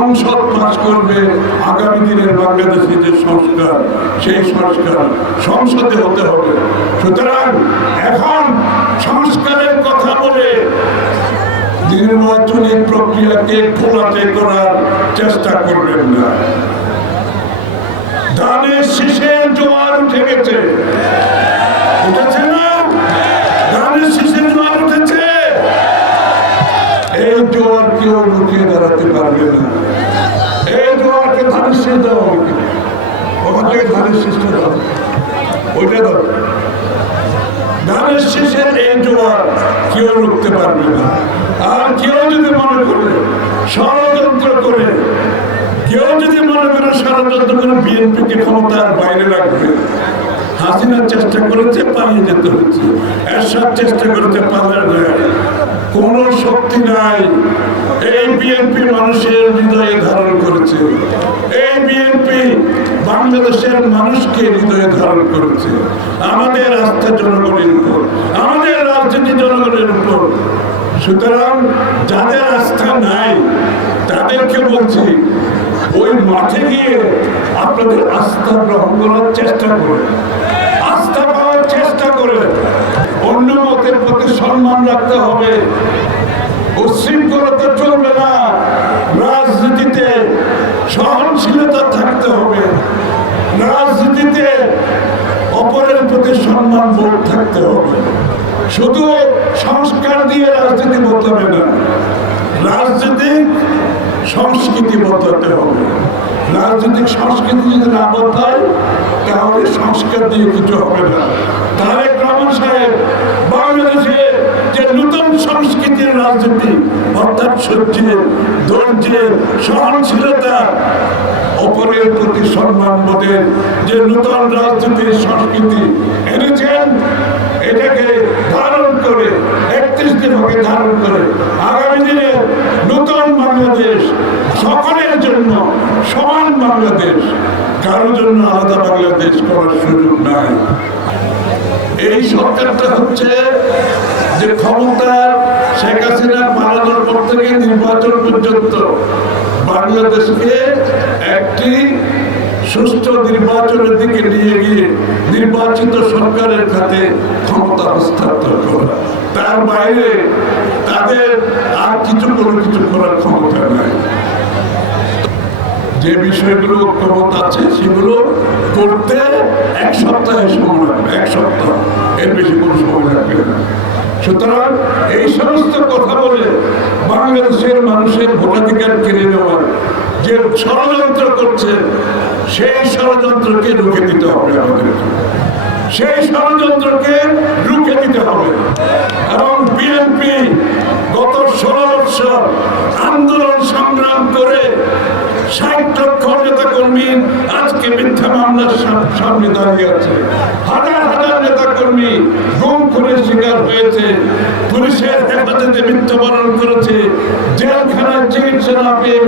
সংসদ পাস করবে আগামী দিনের বাংলাদেশের যে সংস্কার, সেই সংস্কার সংসদে হতে হবে। সুতরাং এখন সংস্কারের কথা বলে নির্বাচনী প্রক্রিয়াকে খোলাটে করার চেষ্টা করবেন না। ধানের শীষে জোয়ার উঠে গেছে, উঠেছে না? ধানের শীষে জোয়ার উঠেছে। এই জোয়ার কেউ লুকিয়ে দাঁড়াতে পারবে না। এই জোয়ারকে ধানের শীষ দেওয়া হবে, ওখান থেকে ধানের শীষটা দাও, ওইটা দাও। ধানের শীষের এই জোয়ার কেউ রুখতে পারবে না। আর কেউ যদি মনে করে ষড়যন্ত্র করে, কেউ যদি মনে করে ষড়যন্ত্র করে বিএনপিকে ক্ষমতার বাইরে রাখবে, হাসিনার চেষ্টা করেছে, পালিয়ে যেতে হচ্ছে। এরশাদ চেষ্টা করেছে, পালার যায়। কোন শক্তি নাই। এই বিএনপি মানুষের হৃদয়ে ধারণ করেছে। এই বিএনপি বাংলাদেশের মানুষকে হৃদয়ে ধারণ করেছে। আমাদের আস্থা জনগণের উপর, আমাদের রাজনীতি জনগণের উপর। সুতরাং যাদের আস্থা নাই তাদেরকে বলছি, ওই মাঠে গিয়ে আপনাদের আস্থা গ্রহণ করার চেষ্টা করে, আস্থা পাওয়ার চেষ্টা করে। অন্য মতের প্রতি সম্মান রাখতে হবে। উচ্ছৃঙ্খলতা চলবে না। রাজনীতিতে সহনশীলতা থাকতে হবে। রাজনীতিতে অপরের প্রতি সম্মান বোধ থাকতে হবে। শুধু সংস্কার দিয়ে রাজনীতি বদলাবে না, রাজনৈতিক সংস্কৃতি বদলাতে হবে। রাজনৈতিক সংস্কৃতি যদি না বদলায় তাহলে সংস্কার দিয়ে কিছু হবে না। তারেক রহমান সাহেব বাংলাদেশে যে নতুন সংস্কৃতির রাজনীতি, অর্থাৎ সহ্যের, ধৈর্যের, সহনশীলতা, অপরের প্রতি সম্মান বোধের যে নতুন রাজনীতির সংস্কৃতি এনেছেন, এটাকে ধারণ করে 31 দফাকে ধারণ করে আগামী দিনে নতুন বাংলাদেশ, সকলের জন্য সমান বাংলাদেশ, কারোর জন্য আলাদা বাংলাদেশ করার সুযোগ নাই। এই সরকারটা হচ্ছে যে ক্ষমতার শেখ হাসিনার পালানোর পর থেকে নির্বাচন পর্যন্ত বাংলাদেশকে একটি সুষ্ঠু নির্বাচনের দিকে নিয়ে গিয়ে নির্বাচিত সরকারের হাতে ক্ষমতা হস্তান্তর করা। তার বাইরে তাদের আর কোনো কিছু করার ক্ষমতা নাই। যে বিষয়গুলো ক্ষমতা আছে সেগুলো করতে 1 সপ্তাহের সময় লাগবে, 1 সপ্তাহ, এর বেশি কোনো সময় লাগবে না। সুতরাং এই সমস্ত কথা বলে বাংলাদেশের মানুষের ভোটাধিকার কেড়ে নেওয়ার যে ষড়যন্ত্র করছে, সেই ষড়যন্ত্রকে রুখে দিতে হবে আমাদেরকে। সেই ষড়যন্ত্রকে রুখে দিতে হবে। এবং বিএনপি গত 16 বছর আন্দোলন সংগ্রাম করে 60 লক্ষ নেতা কর্মী আজকে মিথ্যা মামলার সামনে দাঁড়িয়ে আছে। হাজার হাজার নেতা কর্মী গুম খুনের শিকার হয়েছে, পুলিশের হেফাজতে মৃত্যুবরণ করেছে, জেলখানায় চিকিৎসা না পেয়ে